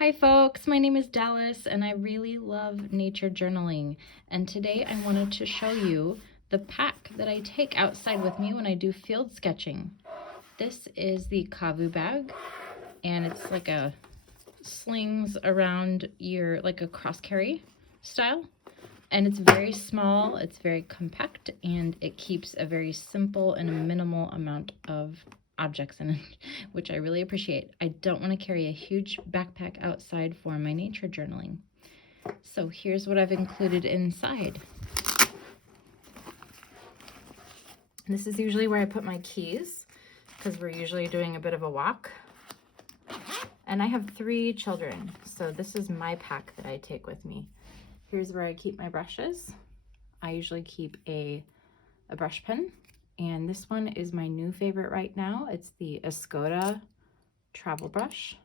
Hi folks, my name is Dallas and I really love nature journaling, and today I wanted to show you the pack that I take outside with me when I do field sketching. This is the Kavu bag, and it's like a slings around your, like a cross carry style, and it's very small, it's very compact, and it keeps a very simple and a minimal amount of objects in it, which I really appreciate. I don't want to carry a huge backpack outside for my nature journaling. So here's what I've included inside. This is usually where I put my keys, because we're usually doing a bit of a walk. And I have 3 children, so this is my pack that I take with me. Here's where I keep my brushes. I usually keep a brush pen, and this one is my new favorite right now. It's the Escoda travel brush,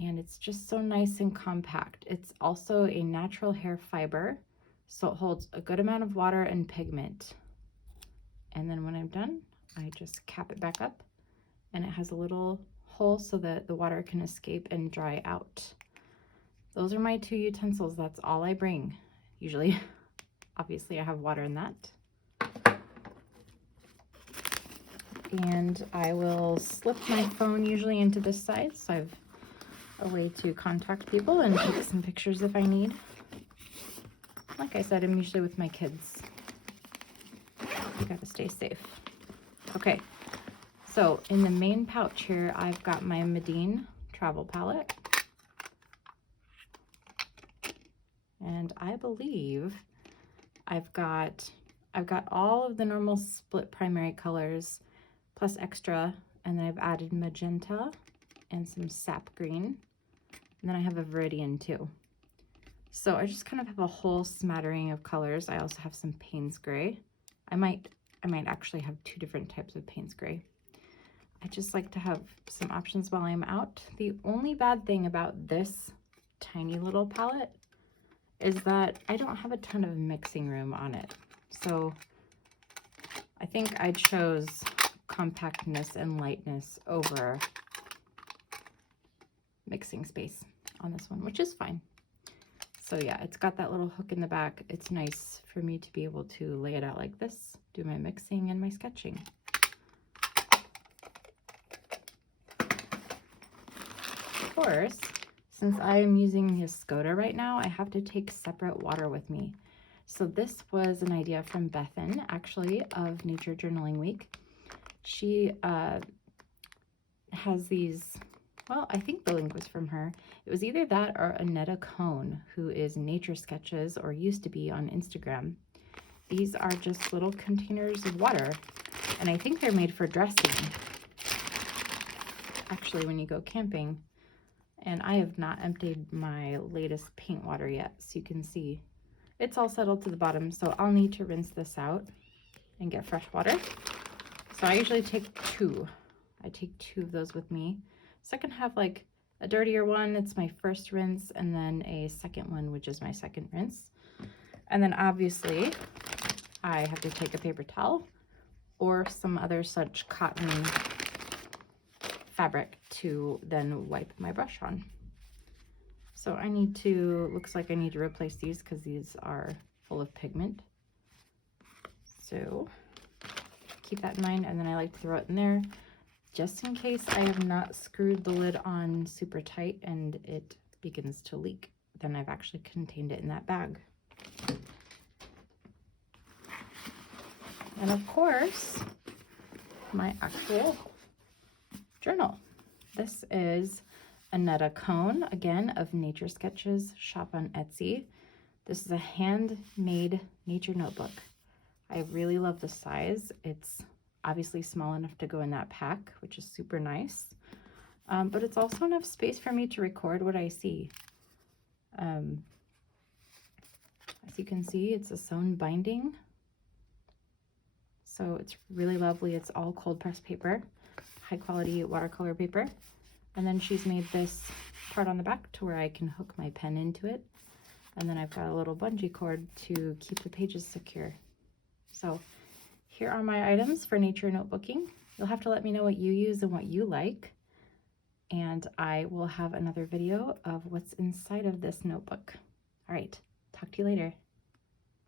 and it's just so nice and compact. It's also a natural hair fiber, so it holds a good amount of water and pigment. And then when I'm done, I just cap it back up, and it has a little hole so that the water can escape and dry out. Those are my 2 utensils. That's all I bring. Usually, obviously I have water in that. And I will slip my phone usually into this side, so I have a way to contact people and take some pictures if I need. Like I said, I'm usually with my kids. You gotta stay safe. Okay, so in the main pouch here, I've got my Medine travel palette. And I believe I've got all of the normal split primary colors plus extra, and then I've added magenta and some sap green, and then I have a Viridian too. So I just kind of have a whole smattering of colors. I also have some Payne's gray. I might actually have 2 different types of Payne's gray. I just like to have some options while I'm out. The only bad thing about this tiny little palette is that I don't have a ton of mixing room on it. So I think I chose compactness and lightness over mixing space on this one, which is fine. So yeah, it's got that little hook in the back. It's nice for me to be able to lay it out like this, do my mixing and my sketching. Of course, since I am using the Escoda right now, I have to take separate water with me. So this was an idea from Bethan, actually, of Nature Journaling Week. She has these, well, I think the link was from her. It was either that or Annetta Cohn, who is Nature Sketches, or used to be on Instagram. These are just little containers of water, and I think they're made for dressing, actually, when you go camping. And I have not emptied my latest paint water yet, so you can see it's all settled to the bottom, so I'll need to rinse this out and get fresh water. So I usually take 2. I take 2 of those with me. So I can have like a dirtier one, it's my first rinse, and then a second one, which is my second rinse. And then obviously I have to take a paper towel or some other such cotton fabric to then wipe my brush on. So I need to, looks like I need to replace these because these are full of pigment. So keep that in mind, and then I like to throw it in there just in case I have not screwed the lid on super tight and it begins to leak. Then I've actually contained it in that bag. And of course, my actual journal. This is Annetta Cohn, again, of Nature Sketches, shop on Etsy. This is a handmade nature notebook. I really love the size. It's obviously small enough to go in that pack, which is super nice. But it's also enough space for me to record what I see. As you can see, it's a sewn binding. So it's really lovely. It's all cold pressed paper, high quality watercolor paper. And then she's made this part on the back to where I can hook my pen into it. And then I've got a little bungee cord to keep the pages secure. So here are my items for nature notebooking. You'll have to let me know what you use and what you like. and I will have another video of what's inside of this notebook. All right, talk to you later.